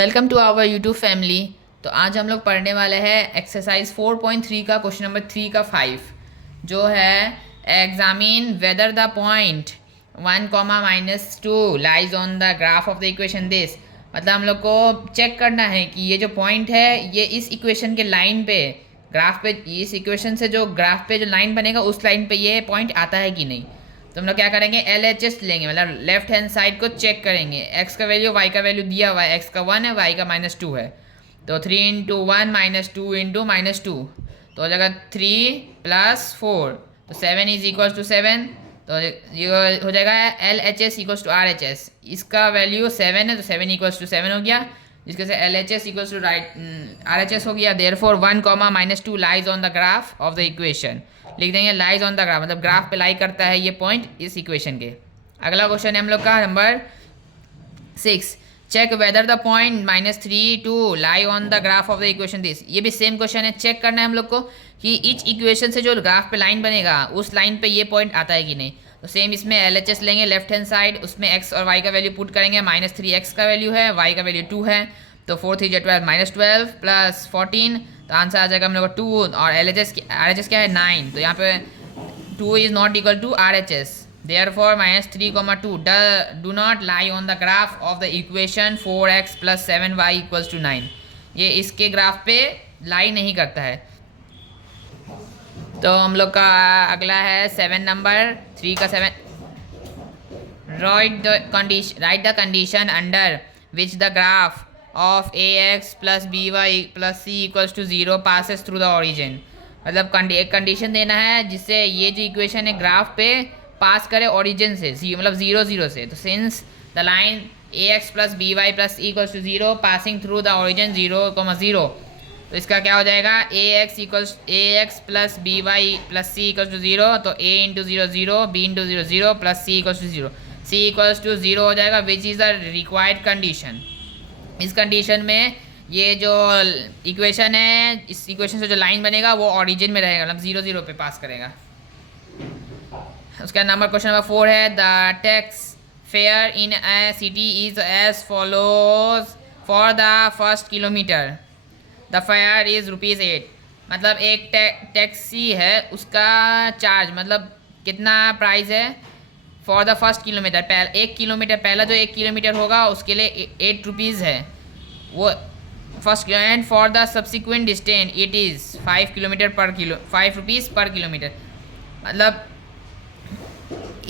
Welcome to our YouTube family. तो आज हम लोग पढ़ने वाले हैं एक्सरसाइज 4.3 का क्वेश्चन नंबर 3 का 5 जो है examine weather the point 1, -2 lies on the graph of the equation this. मतलब हम लोग को चेक करना है कि ये जो पॉइंट है ये इस इक्वेशन के लाइन पे ग्राफ पे, इस इक्वेशन से जो ग्राफ पे जो लाइन बनेगा उस लाइन पे ये पॉइंट आता है कि नहीं। तो हम लोग क्या करेंगे, LHS लेंगे, मतलब लेफ्ट हैंड साइड को चेक करेंगे। एक्स का वैल्यू वाई का वैल्यू दिया हुआ है, एक्स का 1 है, वाई का -2 है। तो 3 × 1 -2 × -2 तो हो जाएगा 3 + 4 तो 7 = 7। तो ये हो जाएगा LHS = RHS। इसका वैल्यू 7 है तो 7 = 7 हो गया, जिसके से LHS = RHS हो गया। Therefore 1, -2 lies on the graph of the equation. लिख देंगे लाइज ऑन द ग्राफ, मतलब ग्राफ पे लाई करता है ये पॉइंट इस इक्वेशन के। अगला क्वेश्चन है हम लोग का number 6। Check whether the point -3, 2 lie on the graph of the equation this. ये भी सेम क्वेश्चन है, चेक करना है हम लोग को कि इच इक्वेशन से जो ग्राफ पे लाइन बनेगा उस लाइन पे ये पॉइंट आता है कि नहीं। तो सेम इसमें LHS लेंगे लेफ्ट हैंड साइड, उसमें x और y का वैल्यू पुट करेंगे। -3 x का वैल्यू है, y का वैल्यू 2 है, तो 4 3 12 -12 + 14 तो आंसर आ जाएगा हम लोग का 2। और RHS क्या है 9, तो यहाँ पे 2 is not equal to RHS। Therefore -3, 2 do not lie on the graph of the equation 4x + 7y = 9। ये इसके ग्राफ पे लाई नहीं करता है। तो हम लोग का अगला है 7 नंबर 3 का 7। Right the condition under which the graph of ax + by + c = 0 passes through the origin. मतलब एक कंडीशन देना है जिससे ये जो इक्वेशन है ग्राफ पे पास करे ओरिजिन से, मतलब 0 0 से। तो since the line ax + by + c = 0 passing through the origin 0, 0, तो इसका क्या हो जाएगा ax + by + c = 0, तो a × 0 0, b × 0 0 + c = 0, c = 0 हो जाएगा, which is the required condition. इस कंडीशन में ये जो इक्वेशन है, इस इक्वेशन से जो लाइन बनेगा वो ओरिजिन में रहेगा, मतलब 0 0 पे पास करेगा। उसका नंबर क्वेश्चन नंबर 4 है the taxi fare in a city is as follows for the first kilometre the fare is ₹8। मतलब एक टैक्सी है, उसका चार्ज मतलब कितना प्राइस है for the first kilometre, 1 kilometre पहला जो 1 किलोमीटर होगा उसके लिए ₹8 है वो first. And for the subsequent distance it is 5 kilometre पर ₹5 पर किलोमीटर। मतलब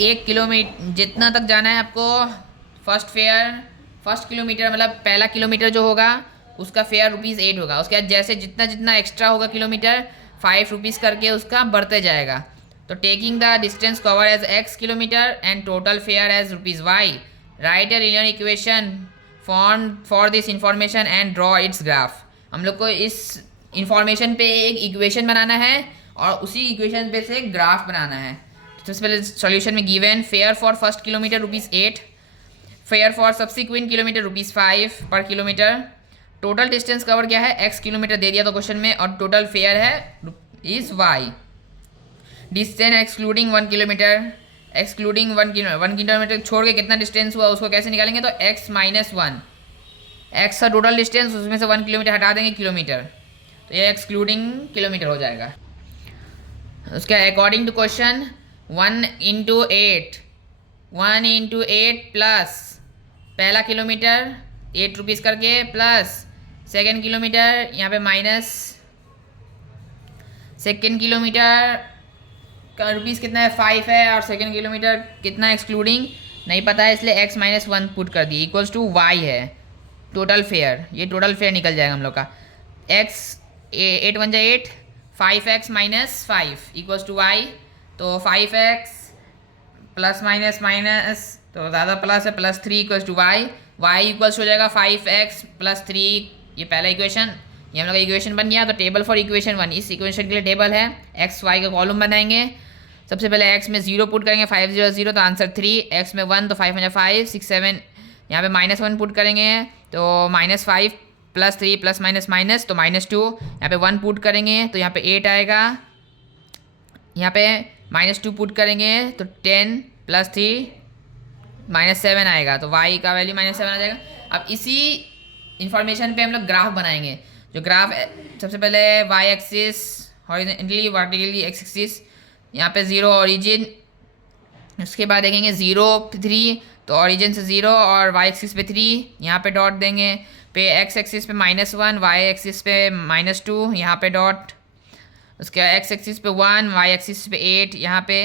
1 किलोमीटर जितना तक जाना है आपको, फर्स्ट किलोमीटर मतलब पहला किलोमीटर जो होगा उसका फेयर ₹8 होगा। उसके बाद जैसे जितना जितना एक्स्ट्रा होगा किलोमीटर ₹5 करके उसका बढ़ते जाएगा। तो taking the distance cover as x kilometre and total fare as ₹y। Write a linear equation for this information and draw its graph. हम लोग को इस इंफॉर्मेशन पे एक इक्वेशन बनाना है और उसी इक्वेशन पे से ग्राफ बनाना है। तो सबसे पहले सॉल्यूशन में given fair for first kilometre ₹8, fair for subsequent kilometre ₹5 पर किलोमीटर। टोटल डिस्टेंस कवर क्या है x किलोमीटर दे दिया तो क्वेश्चन में, और टोटल फेयर है is y। Distance excluding 1 kilometre, excluding 1 kilometre छोड़ के कितना डिस्टेंस हुआ उसको कैसे निकालेंगे, तो x - 1, x का टोटल डिस्टेंस उसमें से 1 किलोमीटर हटा देंगे किलोमीटर, तो ये एक्सक्लूडिंग किलोमीटर हो जाएगा। उसका अकॉर्डिंग टू क्वेश्चन 1 × 8 प्लस पहला किलोमीटर ₹8 करके प्लस सेकेंड किलोमीटर यहाँ पे माइनस सेकेंड किलोमीटर का रुपीज़ कितना है 5 है, और सेकेंड किलोमीटर कितना एक्सक्लूडिंग नहीं पता है, इसलिए x - 1 पुट कर दिए इक्वल्स टू y है टोटल फेयर। ये टोटल फेयर निकल जाएगा हम लोग का। x 8 1 8, 5x - 5 equals to y। तो 5x प्लस माइनस माइनस तो ज़्यादा प्लस है, +3 = y। y इक्वल्स हो जाएगा 5x + 3, ये पहला इक्वेशन, ये हम लोग का इक्वेशन बन गया। तो टेबल फॉर इक्वेशन 1, इस इक्वेशन के लिए टेबल है, x y का कॉलम बनाएंगे। सबसे पहले x में 0 पुट करेंगे, 5 0 0 तो आंसर 3, x में 1 तो 5 5 6 7, यहाँ पे -1 पुट करेंगे तो -5 + 3 प्लस माइनस माइनस तो -2, यहाँ पे 1 पुट करेंगे तो यहाँ पे 8 आएगा, यहाँ पे -2 पुट करेंगे तो 10 + 3 -7 आएगा, तो y का वैल्यू -7 आ जाएगा। अब इसी इंफॉर्मेशन पे हम लोग ग्राफ बनाएंगे। जो ग्राफ सबसे पहले y axis horizontally vertically x axis, यहाँ पे 0 ओरिजिन, उसके बाद देखेंगे 0 3 तो ओरिजिन से 0 और वाई एक्सिस पे 3, यहाँ पे डॉट देंगे। पे एक्स एक्सिस पे -1, वाई एक्सिस पे -2, यहाँ पे डॉट। उसके एक्स एक्सिस पे 1, वाई एक्सिस पे 8 यहाँ पे,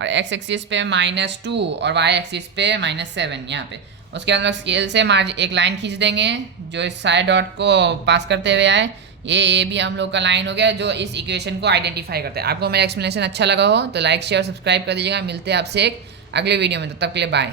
और एक्स एक्सिस पे -2 और वाई एक्सिस पे -7 यहाँ पे। उसके अंदर स्केल से एक लाइन खींच देंगे जो इस साइड डॉट को पास करते हुए आए। ये ए भी हम लोग का लाइन हो गया जो इस इक्वेशन को आइडेंटिफाई करते हैं। आपको मेरा एक्सप्लेनेशन अच्छा लगा हो तो लाइक शेयर सब्सक्राइब कर दीजिएगा। मिलते हैं आपसे एक अगले वीडियो में, तो तब तक के लिए बाय।